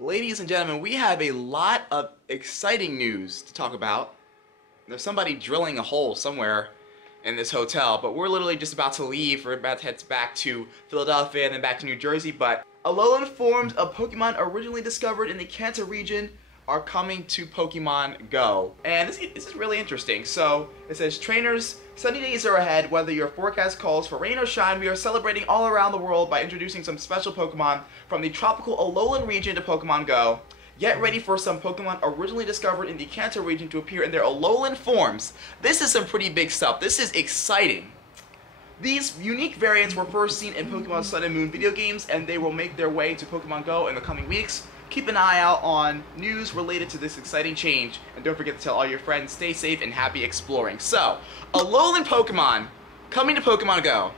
Ladies and gentlemen, we have a lot of exciting news to talk about. There's somebody drilling a hole somewhere in this hotel, but we're literally just about to leave. We're about to head back to Philadelphia and then back to New Jersey, but Alolan forms of Pokemon originally discovered in the Kanto region are coming to Pokemon GO. And this is really interesting. So it says, trainers, sunny days are ahead. Whether your forecast calls for rain or shine, we are celebrating all around the world by introducing some special Pokemon from the tropical Alolan region to Pokemon GO. Get ready for some Pokemon originally discovered in the Kanto region to appear in their Alolan forms. This is some pretty big stuff. This is exciting. These unique variants were first seen in Pokemon Sun and Moon video games, and they will make their way to Pokemon GO in the coming weeks. Keep an eye out on news related to this exciting change, and don't forget to tell all your friends, stay safe and happy exploring. So, Alolan Pokemon coming to Pokemon GO.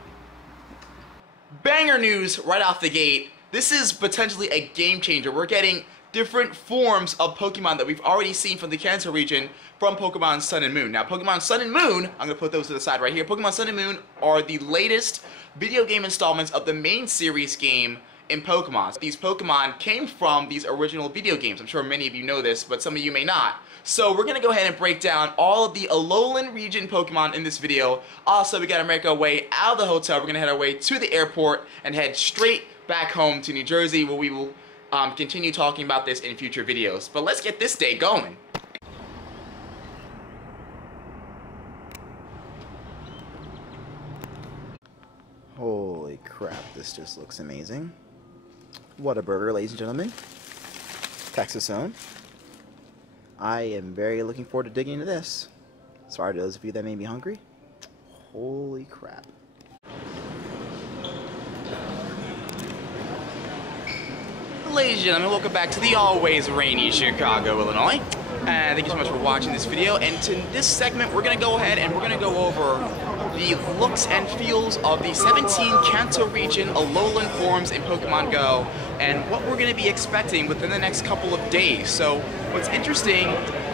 Banger news right off the gate. This is potentially a game changer. We're getting different forms of Pokemon that we've already seen from the Kanto region from Pokemon Sun and Moon. Now, Pokemon Sun and Moon, I'm going to put those to the side right here. Pokemon Sun and Moon are the latest video game installments of the main series game in Pokemon. These Pokemon came from these original video games. I'm sure many of you know this, but some of you may not. So we're going to go ahead and break down all of the Alolan region Pokemon in this video. Also, we got to make our way out of the hotel. We're going to head our way to the airport and head straight back home to New Jersey, where we will continue talking about this in future videos. But let's get this day going. Holy crap, this just looks amazing. What a burger, ladies and gentlemen. Texas owned. I am very looking forward to digging into this. Sorry to those of you that may be hungry. Holy crap. Ladies and gentlemen, welcome back to the always rainy Chicago, Illinois. And thank you so much for watching this video. And to this segment, we're going to go ahead and we're going to go over the looks and feels of the 17 Kanto region Alolan forms in Pokemon GO and what we're going to be expecting within the next couple of days. So what's interesting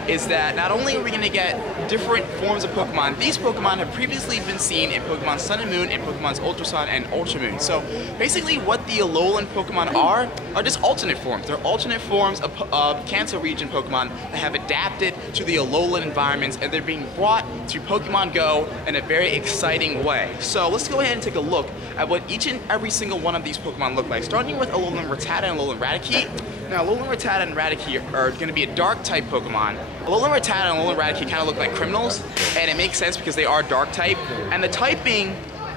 is that not only are we going to get different forms of Pokemon, these Pokemon have previously been seen in Pokemon Sun and Moon and Pokemon's Ultra Sun and Ultra Moon. So basically what the Alolan Pokemon are just alternate forms. They're alternate forms of Kanto region Pokemon that have adapted to the Alolan environments, and they're being brought to Pokemon GO in a very exciting way. So let's go ahead and take a look at what each and every single one of these Pokemon look like, starting with Alolan Rattata and Alolan Raticate. Now, Alolan Rattata and Raticate are going to be a dark-type Pokemon. Alolan Rattata and Alolan Raticate kind of look like criminals, and it makes sense because they are dark-type. And the typing,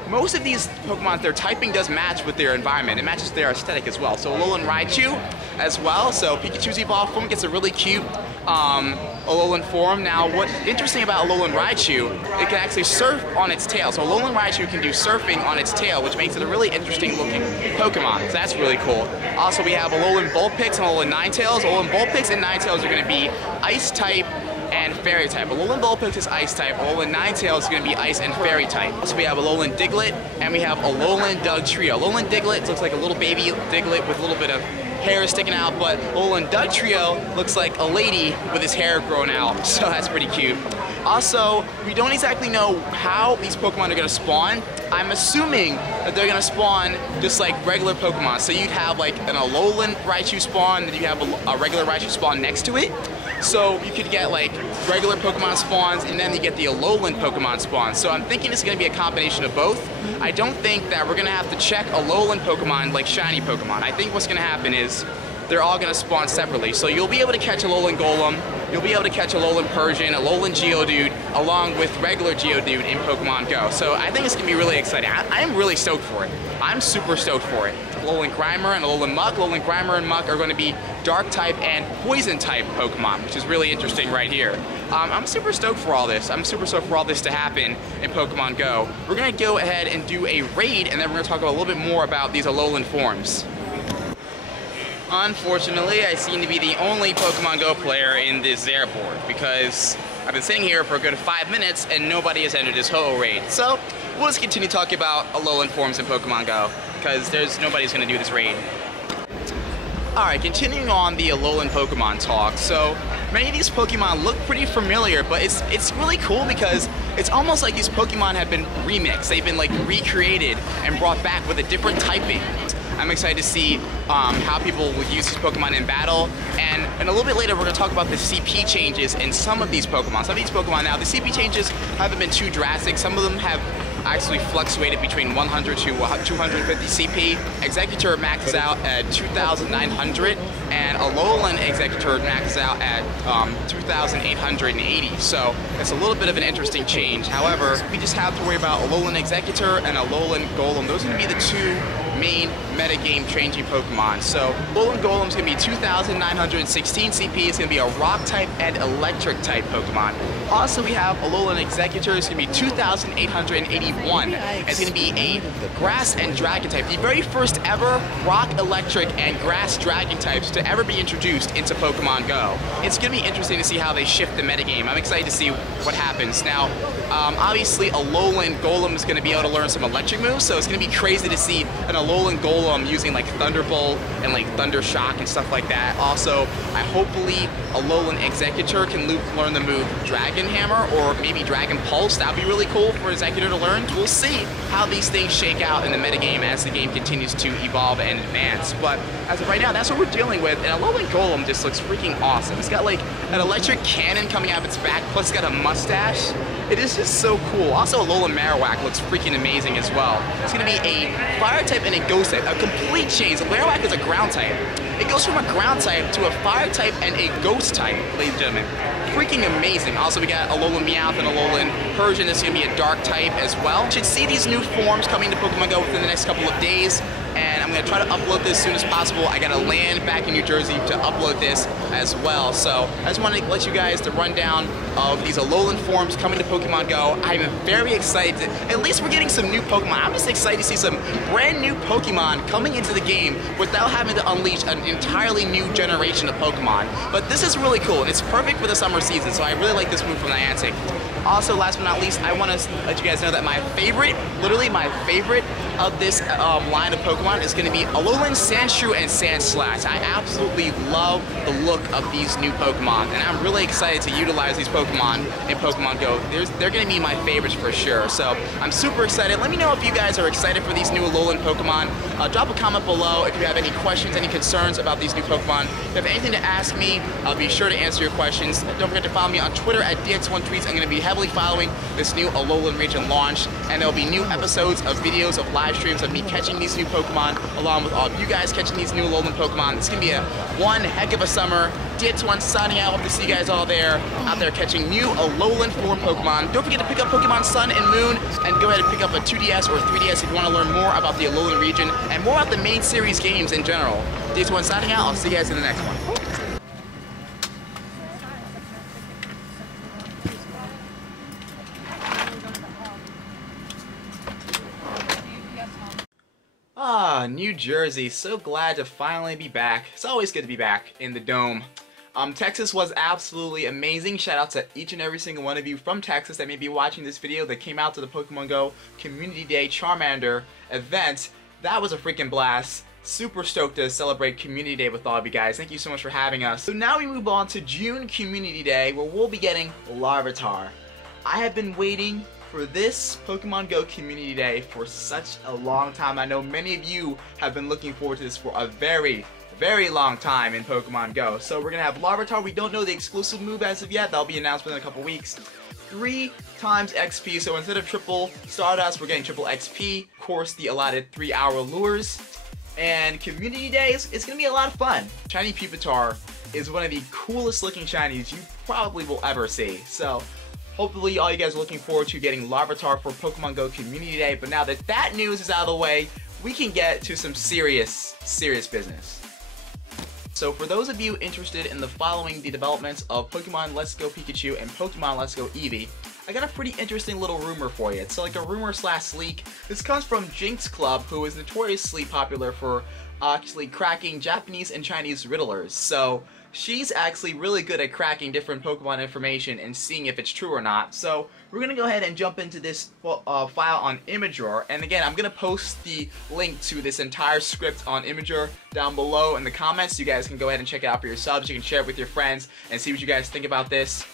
most of these Pokemon, their typing does match with their environment. It matches their aesthetic as well. So Alolan Raichu as well. So Pikachu's evolved form gets a really cute Alolan form. Now, what's interesting about Alolan Raichu, it can actually surf on its tail. So Alolan Raichu can do surfing on its tail, which makes it a really interesting looking Pokemon. So that's really cool. Also, we have Alolan Vulpix and Alolan Ninetales. Alolan Vulpix and Ninetales are going to be Ice type and Fairy type. Alolan Vulpix is Ice type. Alolan Ninetales is going to be Ice and Fairy type. So we have Alolan Diglett and we have Alolan Dugtrio. Alolan Diglett looks like a little baby Diglett with a little bit of hair sticking out, but Alolan Dugtrio looks like a lady with his hair grown out, so that's pretty cute. Also, we don't exactly know how these Pokemon are going to spawn. I'm assuming that they're going to spawn just like regular Pokemon. So you'd have like an Alolan Raichu spawn, then you have a regular Raichu spawn next to it. So you could get like regular Pokemon spawns, and then you get the Alolan Pokemon spawns. So I'm thinking it's going to be a combination of both. I don't think that we're going to have to check Alolan Pokemon like shiny Pokemon. I think what's going to happen is they're all going to spawn separately. So you'll be able to catch Alolan Golem, you'll be able to catch Alolan Persian, Alolan Geodude, along with regular Geodude in Pokemon GO. So I think it's going to be really exciting. I am really stoked for it. I'm super stoked for it. Alolan Grimer and Alolan Muck. Alolan Grimer and Muck are going to be dark type and poison type Pokemon, which is really interesting right here. I'm super stoked for all this. I'm super stoked for all this to happen in Pokemon GO. We're going to go ahead and do a raid, and then we're going to talk a little bit more about these Alolan forms. Unfortunately, I seem to be the only Pokemon GO player in this airport because I've been sitting here for a good 5 minutes and nobody has entered this Ho-Oh raid. So we'll just continue talking about Alolan forms in Pokemon GO because nobody's going to do this raid. Alright, continuing on the Alolan Pokemon talk. So many of these Pokemon look pretty familiar, but it's really cool because it's almost like these Pokemon have been remixed. They've been like recreated and brought back with a different typing. I'm excited to see how people will use these Pokemon in battle. And a little bit later, we're going to talk about the CP changes in some of these Pokemon. Some of these Pokemon now, the CP changes haven't been too drastic. Some of them have actually fluctuated between 100 to 250 CP. Executor maxes out at 2,900, and Alolan Executor maxes out at 2,880. So it's a little bit of an interesting change. However, we just have to worry about Alolan Executor and Alolan Golem. Those are going to be the two main metagame changing Pokemon. So Alolan Golem is going to be 2,916 CP. It's going to be a rock type and electric type Pokemon. Also, we have Alolan Executor. It's going to be 2,881. It's going to be a grass and dragon type. The very first ever rock, electric, and grass dragon types to ever be introduced into Pokemon Go. It's going to be interesting to see how they shift the metagame. I'm excited to see what happens. Now, obviously, Alolan Golem is going to be able to learn some electric moves, so it's going to be crazy to see an Alolan Golem using like Thunderbolt and like Thunder Shock and stuff like that. Also, I hopefully Alolan Executor can learn the move Dragon Hammer or maybe Dragon Pulse. That would be really cool for Executor to learn. We'll see how these things shake out in the metagame as the game continues to evolve and advance. But as of right now, that's what we're dealing with. And Alolan Golem just looks freaking awesome. It's got like an electric cannon coming out of its back, plus it's got a mustache. It is just so cool. Also, Alolan Marowak looks freaking amazing as well. It's going to be a fire type and a ghost type. A complete change. Marowak is a ground type. It goes from a ground type to a fire type and a ghost type, ladies and gentlemen. Freaking amazing. Also, we got Alolan Meowth and Alolan Persian. This is going to be a dark type as well. Should see these new forms coming to Pokemon Go within the next couple of days. And I'm going to try to upload this as soon as possible. I got to land back in New Jersey to upload this as well. So I just want to let you guys the rundown of these Alolan forms coming to Pokemon Go. I'm very excited. At least we're getting some new Pokemon. I'm just excited to see some brand new Pokemon coming into the game without having to unleash an entirely new generation of Pokemon. But this is really cool, and it's perfect for the summer season, so I really like this move from Niantic. Also, last but not least, I want to let you guys know that my favorite, literally my favorite of this line of Pokemon is going to be Alolan Sandshrew and Sandslash. I absolutely love the look of these new Pokemon, and I'm really excited to utilize these Pokemon in Pokemon Go. They're going to be my favorites for sure, so I'm super excited. Let me know if you guys are excited for these new Alolan Pokemon. Drop a comment below if you have any questions, any concerns about these new Pokemon. If you have anything to ask me, I'll be sure to answer your questions. Don't forget to follow me on Twitter at DX1Tweets. I'm going to be heavily following this new Alolan region launch, and there'll be new episodes of videos of live streams of me catching these new Pokemon along with all of you guys catching these new Alolan Pokemon. It's going to be one heck of a summer. DX1 signing out. Hope to see you guys all there, out there catching new Alolan form Pokemon. Don't forget to pick up Pokemon Sun and Moon, and go ahead and pick up a 2DS or 3DS if you want to learn more about the Alolan region and more about the main series games in general. DX1 signing out. I'll see you guys in the next one. New Jersey, so glad to finally be back. It's always good to be back in the Dome. Texas was absolutely amazing. Shout out to each and every single one of you from Texas that may be watching this video that came out to the Pokemon Go Community Day Charmander event. That was a freaking blast. Super stoked to celebrate Community Day with all of you guys. Thank you so much for having us. So now we move on to June Community Day, where we'll be getting Larvitar. I have been waiting for this Pokemon Go Community Day for such a long time. I know many of you have been looking forward to this for a very long time in Pokemon Go. So we're gonna have Larvitar. We don't know the exclusive move as of yet. That'll be announced within a couple weeks. 3 times XP, so instead of triple Stardust, we're getting triple XP. Of course, the allotted 3-hour lures. And Community Days, it's gonna be a lot of fun. Shiny Pupitar is one of the coolest looking shinies you probably will ever see. So hopefully all you guys are looking forward to getting Larvitar for Pokemon Go Community Day. But now that that news is out of the way, we can get to some serious business. So for those of you interested in following the developments of Pokemon Let's Go Pikachu and Pokemon Let's Go Eevee, I got a pretty interesting little rumor for you. It's like a rumor slash leak. This comes from Jinx Club, who is notoriously popular for actually cracking Japanese and Chinese riddlers. So she's actually really good at cracking different Pokemon information and seeing if it's true or not. So we're going to go ahead and jump into this file on Imager. And again, I'm going to post the link to this entire script on Imager down below in the comments. You guys can go ahead and check it out for yourselves. You can share it with your friends and see what you guys think about this.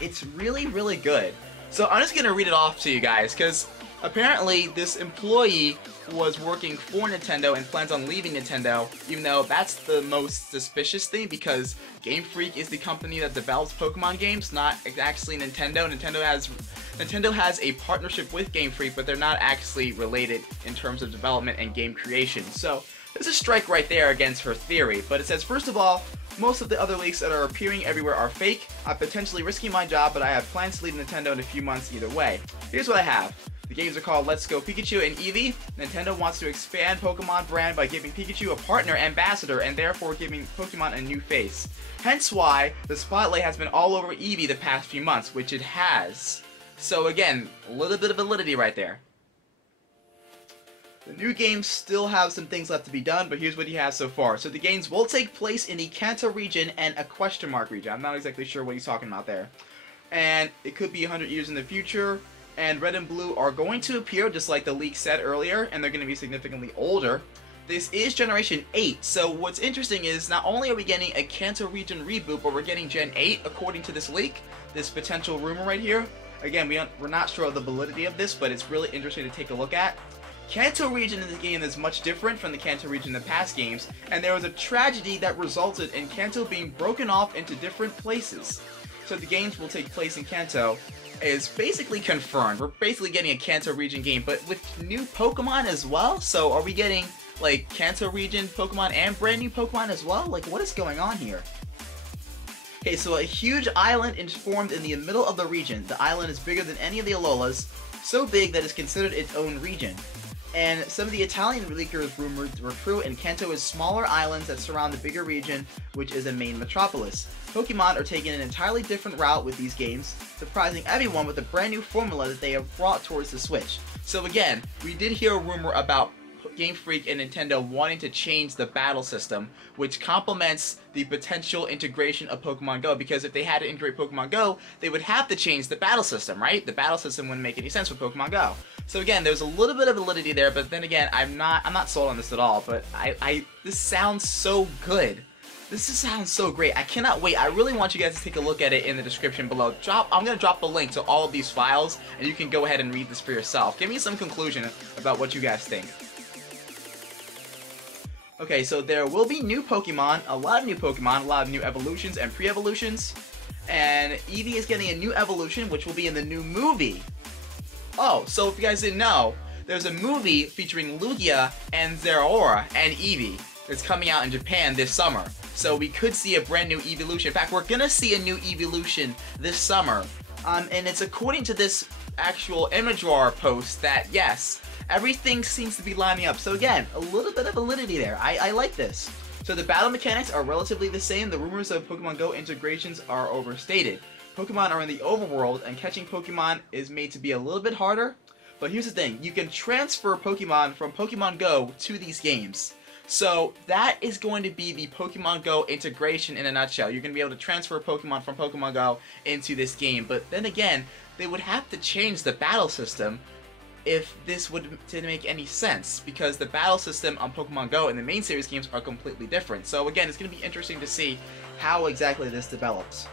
It's really good. So I'm just going to read it off to you guys because Apparently, this employee was working for Nintendo and plans on leaving Nintendo, even though that's the most suspicious thing because Game Freak is the company that develops Pokemon games, not actually Nintendo. Nintendo has a partnership with Game Freak, but they're not actually related in terms of development and game creation. So there's a strike right there against her theory. But it says, first of all, most of the other leaks that are appearing everywhere are fake. I'm potentially risking my job, but I have plans to leave Nintendo in a few months either way. Here's what I have. The games are called Let's Go Pikachu and Eevee. Nintendo wants to expand Pokemon brand by giving Pikachu a partner ambassador and therefore giving Pokemon a new face. Hence why the spotlight has been all over Eevee the past few months, which it has. So again, a little bit of validity right there. The new games still have some things left to be done, but here's what he has so far. So the games will take place in the Kanto region and a question mark region. I'm not exactly sure what he's talking about there. And it could be 100 years in the future. And Red and Blue are going to appear just like the leak said earlier, and they're going to be significantly older. This is Generation 8, so what's interesting is not only are we getting a Kanto region reboot, but we're getting Gen 8 according to this leak, this potential rumor right here. Again, we're not sure of the validity of this, but it's really interesting to take a look at. Kanto region in the game is much different from the Kanto region in the past games, and there was a tragedy that resulted in Kanto being broken off into different places. So the games will take place in Kanto is basically confirmed. We're basically getting a Kanto region game, but with new Pokemon as well? So are we getting, like, Kanto region Pokemon and brand new Pokemon as well? Like, what is going on here? Okay, so a huge island is formed in the middle of the region. The island is bigger than any of the Alolas, so big that it's considered its own region. And some of the Italian leakers rumored were true, and Kanto is smaller islands that surround the bigger region, which is a main metropolis. Pokemon are taking an entirely different route with these games, surprising everyone with a brand new formula that they have brought towards the Switch. So again, we did hear a rumor about Game Freak and Nintendo wanting to change the battle system, which complements the potential integration of Pokemon GO, because if they had to integrate Pokemon GO, they would have to change the battle system, right? The battle system wouldn't make any sense with Pokemon GO. So again, there's a little bit of validity there, but then again, I'm not sold on this at all, but this sounds so good. This just sounds so great. I cannot wait. I really want you guys to take a look at it in the description below. I'm going to drop a link to all of these files, and you can go ahead and read this for yourself. Give me some conclusion about what you guys think. Okay, so there will be new Pokemon, a lot of new evolutions and pre-evolutions, and Eevee is getting a new evolution, which will be in the new movie. Oh, so if you guys didn't know, there's a movie featuring Lugia and Zeraora and Eevee that's coming out in Japan this summer. So we could see a brand new evolution. In fact, we're gonna see a new evolution this summer. And it's according to this actual Imagear post that, yes, everything seems to be lining up. So again, a little bit of validity there. I like this. So the battle mechanics are relatively the same. The rumors of Pokemon GO integrations are overstated. Pokemon are in the overworld, and catching Pokemon is made to be a little bit harder. But here's the thing. You can transfer Pokemon from Pokemon GO to these games. So that is going to be the Pokemon GO integration in a nutshell. You're going to be able to transfer Pokemon from Pokemon GO into this game. But then again, they would have to change the battle system if this didn't make any sense, because the battle system on Pokemon GO and the main series games are completely different. So again, it's going to be interesting to see how exactly this develops.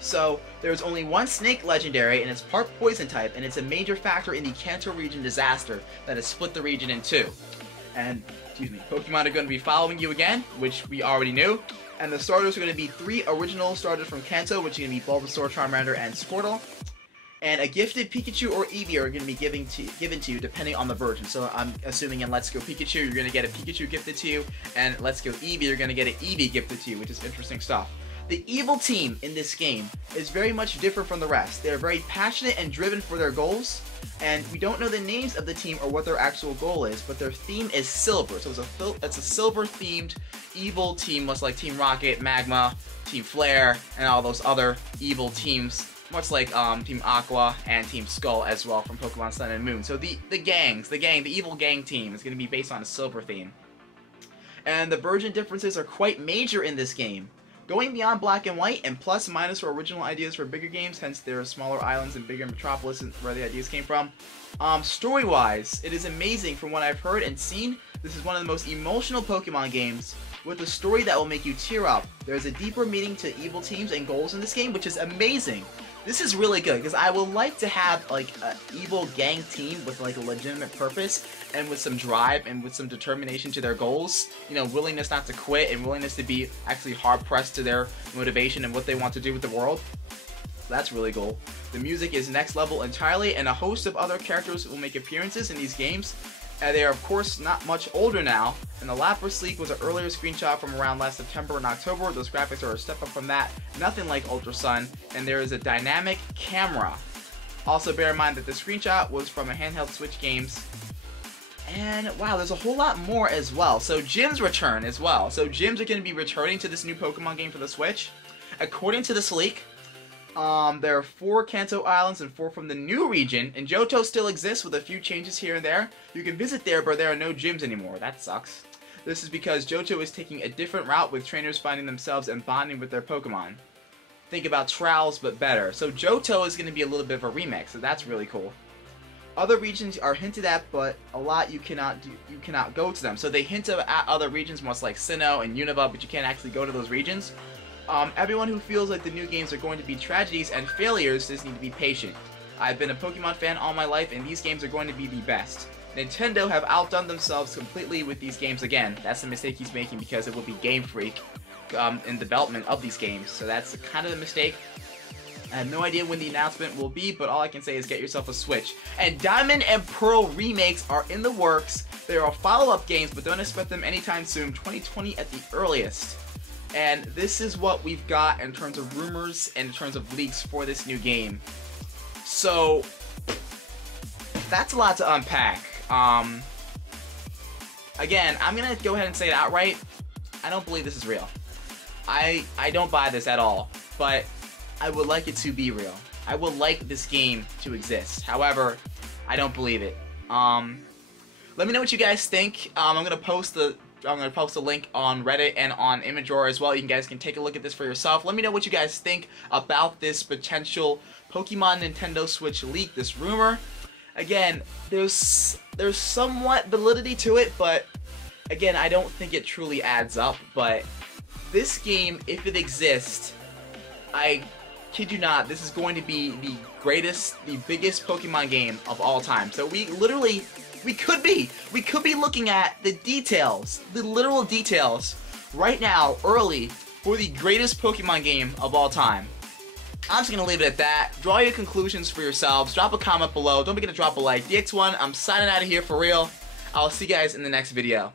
So there's only one Snake legendary, and it's part poison type, and it's a major factor in the Kanto region disaster that has split the region in two. And Pokemon are going to be following you again, which we already knew. And the starters are going to be 3 original starters from Kanto, which are going to be Bulbasaur, Charmander, and Squirtle. And a gifted Pikachu or Eevee are going to be given to you depending on the version. So I'm assuming in Let's Go Pikachu, you're going to get a Pikachu gifted to you, and Let's Go Eevee, you're going to get an Eevee gifted to you, which is interesting stuff. The evil team in this game is very much different from the rest. They're very passionate and driven for their goals, and we don't know the names of the team or what their actual goal is, but their theme is silver. So it's a silver-themed evil team, much like Team Rocket, Magma, Team Flare, and all those other evil teams, much like Team Aqua and Team Skull as well from Pokemon Sun and Moon. So the evil gang team is going to be based on a silver theme. And the version differences are quite major in this game, going beyond Black and White, and plus minus for original ideas for bigger games, hence there are smaller islands and bigger metropolises where the ideas came from. Story-wise, it is amazing from what I've heard and seen. This is one of the most emotional Pokemon games with a story that will make you tear up. There's a deeper meaning to evil teams and goals in this game, which is amazing. This is really good, because I would like to have, like, an evil gang team with, like, a legitimate purpose, and with some drive, and with some determination to their goals. You know, willingness not to quit, and willingness to be actually hard-pressed to their motivation and what they want to do with the world. That's really cool. The music is next level entirely, and a host of other characters will make appearances in these games. They are, of course, not much older now, and the Lapras leak was an earlier screenshot from around last September and October. Those graphics are a step up from that, nothing like Ultra Sun, and there is a dynamic camera. Also, bear in mind that the screenshot was from a handheld Switch games. And, wow, there's a whole lot more as well. So, gyms return as well. So, gyms are going to be returning to this new Pokemon game for the Switch. According to this leak, there are 4 Kanto Islands and 4 from the new region, and Johto still exists with a few changes here and there. You can visit there, but there are no gyms anymore. That sucks. This is because Johto is taking a different route, with trainers finding themselves and bonding with their Pokemon. Think about Trials, but better. So Johto is going to be a little bit of a remix, so that's really cool. Other regions are hinted at, but a lot you cannot do. You cannot go to them. So they hint at other regions, much like Sinnoh and Unova, but you can't actually go to those regions. Everyone who feels like the new games are going to be tragedies and failures just need to be patient. I've been a Pokemon fan all my life, and these games are going to be the best. Nintendo have outdone themselves completely with these games again. That's the mistake he's making, because it will be Game Freak in development of these games. So that's kind of the mistake. I have no idea when the announcement will be, but all I can say is get yourself a Switch. And Diamond and Pearl remakes are in the works. There are follow-up games, but don't expect them anytime soon. 2020 at the earliest. And this is what we've got in terms of rumors and in terms of leaks for this new game. So, that's a lot to unpack. Again, I'm going to go ahead and say it outright. I don't believe this is real. I don't buy this at all. But I would like it to be real. I would like this game to exist. However, I don't believe it. Let me know what you guys think. I'm going to post a link on Reddit and on Imgur as well. You guys can take a look at this for yourself. Let me know what you guys think about this potential Pokemon Nintendo Switch leak, this rumor. Again, there's somewhat validity to it, but again, I don't think it truly adds up. But this game, if it exists, I kid you not, this is going to be the biggest Pokemon game of all time. So we could be looking at the details, the literal details, right now, early, for the greatest Pokemon game of all time. I'm just going to leave it at that. Draw your conclusions for yourselves. Drop a comment below. Don't forget to drop a like. DX1, I'm signing out of here for real. I'll see you guys in the next video.